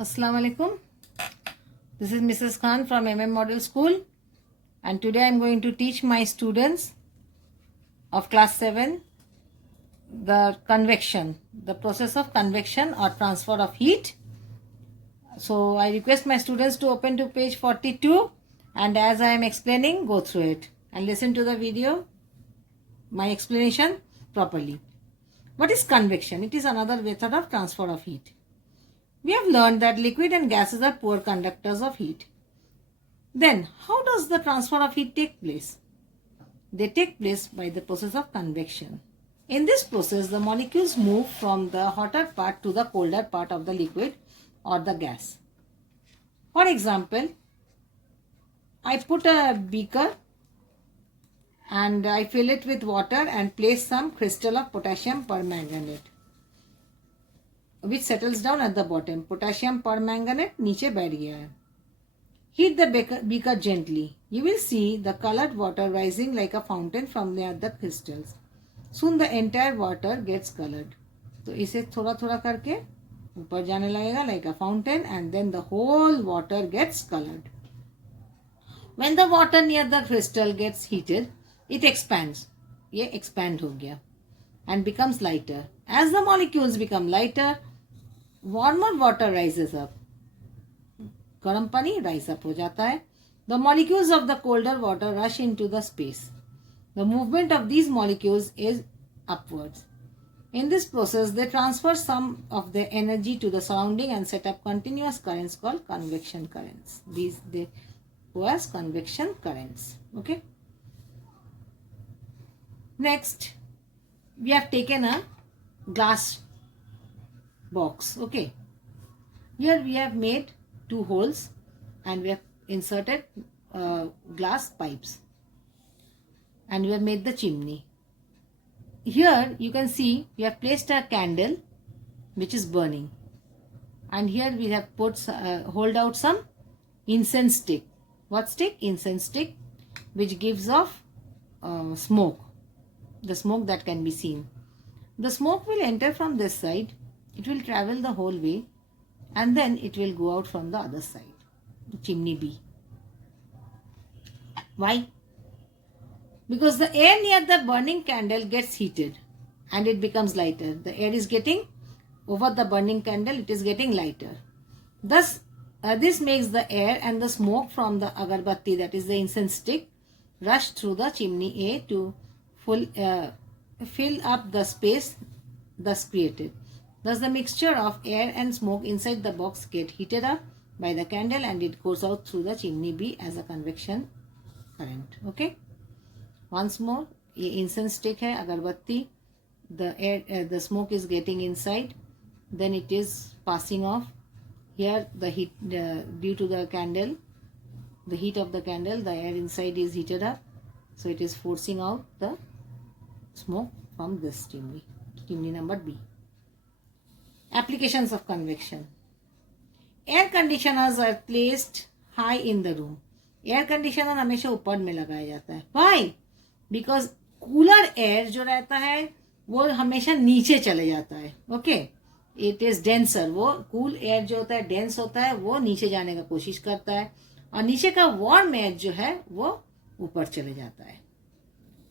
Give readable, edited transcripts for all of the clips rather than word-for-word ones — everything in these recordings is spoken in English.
Assalamu alaikum. This is Mrs. Khan from Model School, and today I am going to teach my students of class 7 the convection, the process of convection or transfer of heat. So I request my students to open to page 42, and as I am explaining, go through it and listen to the video, my explanation properly. What is convection? It is another method of transfer of heat. We have learned that liquid and gases are poor conductors of heat. Then, how does the transfer of heat take place? They take place by the process of convection. In this process, the molecules move from the hotter part to the colder part of the liquid or the gas. For example, I put a beaker and I fill it with water and place some crystal of potassium permanganate, which settles down at the bottom. Potassium permanganate नीचे बैठ गया है. Heat the beaker gently. You will see the colored water rising like a fountain from near the crystals. Soon the entire water gets colored. तो इसे थोड़ा थोड़ा करके ऊपर जाने लगेगा like a fountain, and then the whole water gets colored. When the water near the crystal gets heated, it expands. ये expand हो गया and becomes lighter. As the molecules become lighter, warmer water rises up. गर्म पानी rise up हो जाता है. The molecules of the colder water rush into the space. The movement of these molecules is upwards. In this process, they transfer some of their energy to the surrounding and set up continuous currents called convection currents. These they go as convection currents. Okay. Next, we have taken a glass box. Okay. Here we have made two holes and we have inserted glass pipes and we have made the chimney. Here you can see we have placed a candle which is burning, and here we have put hold out some incense stick. What stick? Incense stick, which gives off smoke, the smoke that can be seen. The smoke will enter from this side, it will travel the whole way, and then it will go out from the other side, the chimney B. Why? Because the air near the burning candle gets heated and it becomes lighter. The air is getting over the burning candle, it is getting lighter. Thus, this makes the air and the smoke from the agarbatti, that is the incense stick, rush through the chimney A to fill up the space thus created. Thus, the mixture of air and smoke inside the box get heated up by the candle and it goes out through the chimney B as a convection current. Okay. Once more, ये incense stick है, agarbatti, the air, the smoke is getting inside, then it is passing off. Here the heat, due to the candle, the heat of the candle, the air inside is heated up, so it is forcing out the smoke from this chimney, chimney number B. Applications of convection. Air conditioners are placed high in the room. Air conditioner हमेशा ऊपर में लगाया जाता है. Why? Because cooler air जो रहता है वो हमेशा नीचे चले जाता है. Okay? It is denser. वो cool air जो होता है dense होता है, वो नीचे जाने का कोशिश करता है, और नीचे का warm air जो है वो ऊपर चले जाता है.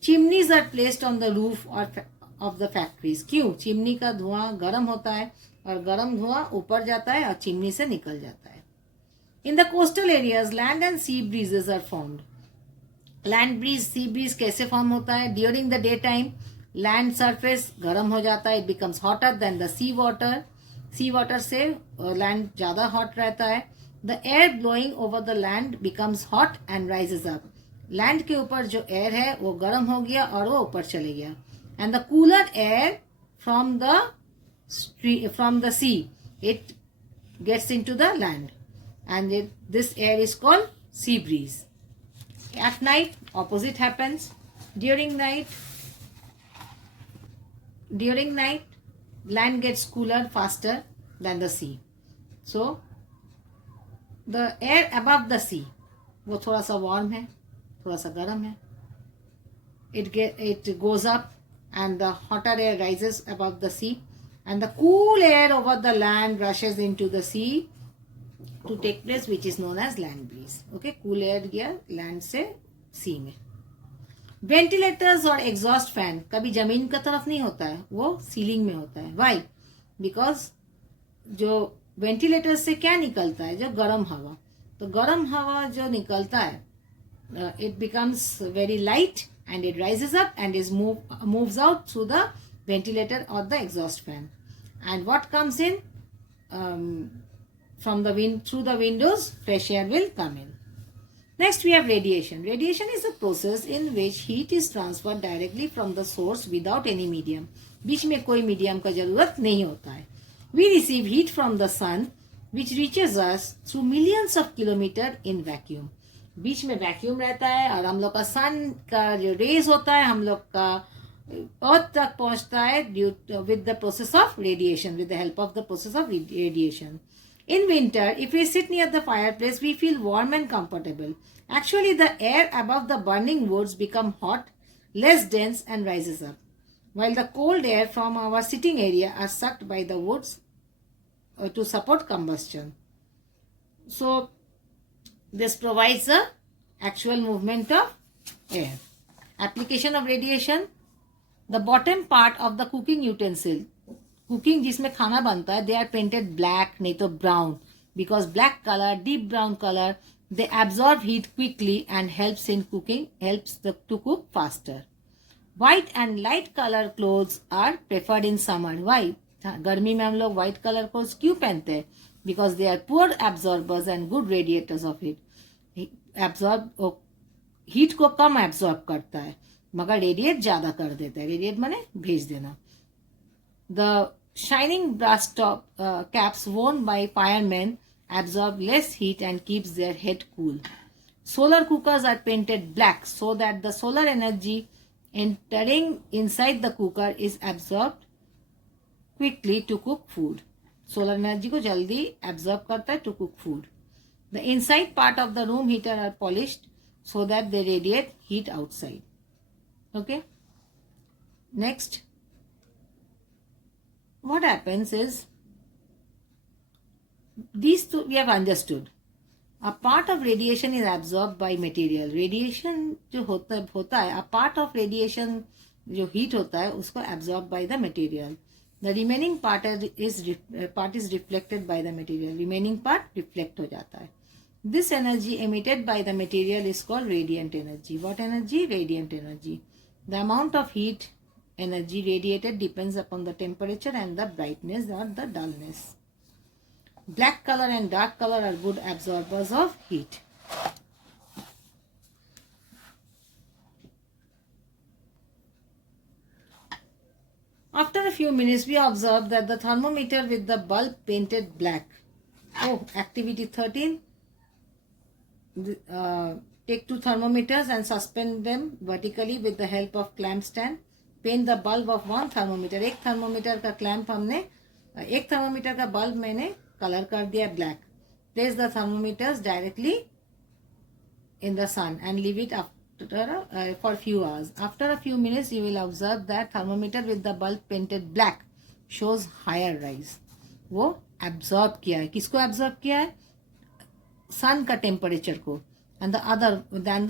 Chimneys are placed on the roof of the factories. क्यों? चिमनी का धुआं गर्म होता है और गर्म धुआं ऊपर जाता है और चिमनी से निकल जाता है. In the coastal areas, land and sea breezes are formed. Land breeze, sea breeze कैसे form होता है? During the daytime, land surface गर्म हो जाता है, it becomes hotter than the sea water. Sea water से land ज़्यादा hot रहता है. The air blowing over the land becomes hot and rises up. Land के ऊपर जो air है वो गर्म हो गया और वो ऊपर चले गया. And the cooler air from the sea, it gets into the land, and this air is called sea breeze. At night, opposite happens. During night, land gets cooler faster than the sea. So, the air above the sea, वो थोड़ा सा warm है, थोड़ा सा गर्म है. It goes up, and the hotter air rises above the sea, and the cool air over the land rushes into the sea to take place, which is known as land breeze. Okay, cool air गया land से sea में. Ventilators और exhaust fan कभी जमीन की तरफ नहीं होता है, वो सीलिंग में होता है. वाई? बिकॉज जो वेंटिलेटर से क्या निकलता है, जो गर्म हवा, तो गर्म हवा जो निकलता है, it becomes very light and it rises up and moves out through the ventilator or the exhaust fan. And what comes in from the wind through the windows, fresh air will come in. Next we have radiation. Radiation is a process in which heat is transferred directly from the source without any medium. बीच में कोई medium का जरूरत नहीं होता है. We receive heat from the sun which reaches us through millions of kilometers in vacuum. बीच में vacuum रहता है और हम लोग का सन का जो रेज होता है हम लोग का अर्थ तक पहुंचता है with the process of radiation, with the help of the process of radiation. In winter, if we sit near the fireplace, we feel warm and comfortable. Actually, the air above the burning woods become hot, less dense and rises up, while the cold air from our sitting area are sucked by the woods to support combustion. So, this provides the actual movement of air. Application of radiation. The bottom part of the cooking utensil, cooking जिसमें खाना बनता है, they are painted black, नहीं तो brown, because black colour, deep brown colour, they absorb heat quickly and helps in cooking, helps to cook faster. White and light colour clothes are preferred in summer. Why? गर्मी में हम लोग white colour clothes क्यों पहनते हैं? Because they are poor absorbers and good radiators of heat. Absorb heat को कम absorb करता है मगर रेडिएट ज्यादा कर देता है. रेडिएट माने भेज देना. The shining brass top caps worn by firemen absorb less heat and keeps their head cool. Solar cookers are painted black so that the solar energy entering inside the cooker is absorbed quickly to cook food. Solar energy को जल्दी absorb करता है to cook food. The inside part of the room heater are polished so that they radiate heat outside. Okay. Next. What happens is, these two we have understood. A part of radiation is absorbed by material. Radiation जो होता है, a part of radiation जो heat होता है उसको absorbed by the material. The remaining part is reflected by the material. Remaining part reflect हो जाता है. This energy emitted by the material is called radiant energy. What energy? Radiant energy. The amount of heat energy radiated depends upon the temperature and the brightness or the dullness. Black color and dark color are good absorbers of heat. After a few minutes, we observe that the thermometer with the bulb painted black. Oh, activity 13. Take two thermometers and suspend them vertically with the help of clamp stand. Paint the bulb of one thermometer. एक thermometer का clamp हमने, एक thermometer का bulb मैंने colour कर दिया black. Place the thermometers directly in the sun and leave it for few hours. After a few minutes, you will observe that thermometer with the bulb painted black shows higher rise. वो absorb किया है. किसको absorb किया है? sun का temperature को. And the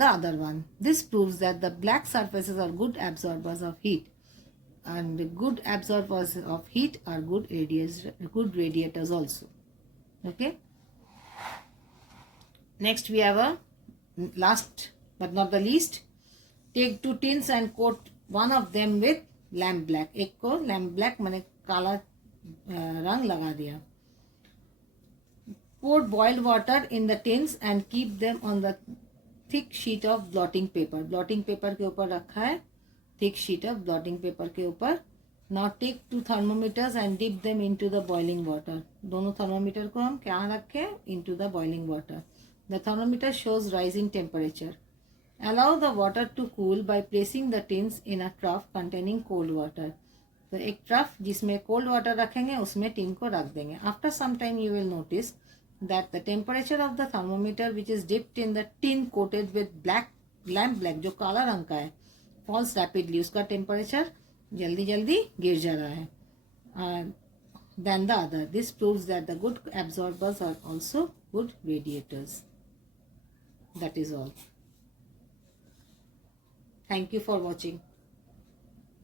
other one. This proves that the black surfaces are good absorbers of heat, and the good absorbers of heat are good radiators also. Okay. Next we have a last but not the least. Take two tins and coat one of them with lamp black. एक को lamp black मैंने काला रंग लगा दिया. Pour boiled water in the tins and keep them on the thick sheet of blotting paper. Blotting paper के ऊपर रखा है, thick sheet of blotting paper के ऊपर. Now take two thermometers and dip them into the boiling water. दोनों thermometer को हम क्या रखें? Into the boiling water. The thermometer shows rising temperature. Allow the water to cool by placing the tins in a trough containing cold water. तो एक trough जिसमें cold water रखेंगे उसमें tin को रख देंगे. After some time you will notice that the temperature of the thermometer which is dipped in the tin coated with lamp black जो काला रंग का है falls rapidly. उसका temperature जल्दी जल्दी गिर जा रहा है. than the other. This proves that the good absorbers are also good radiators. That is all. Thank you for watching.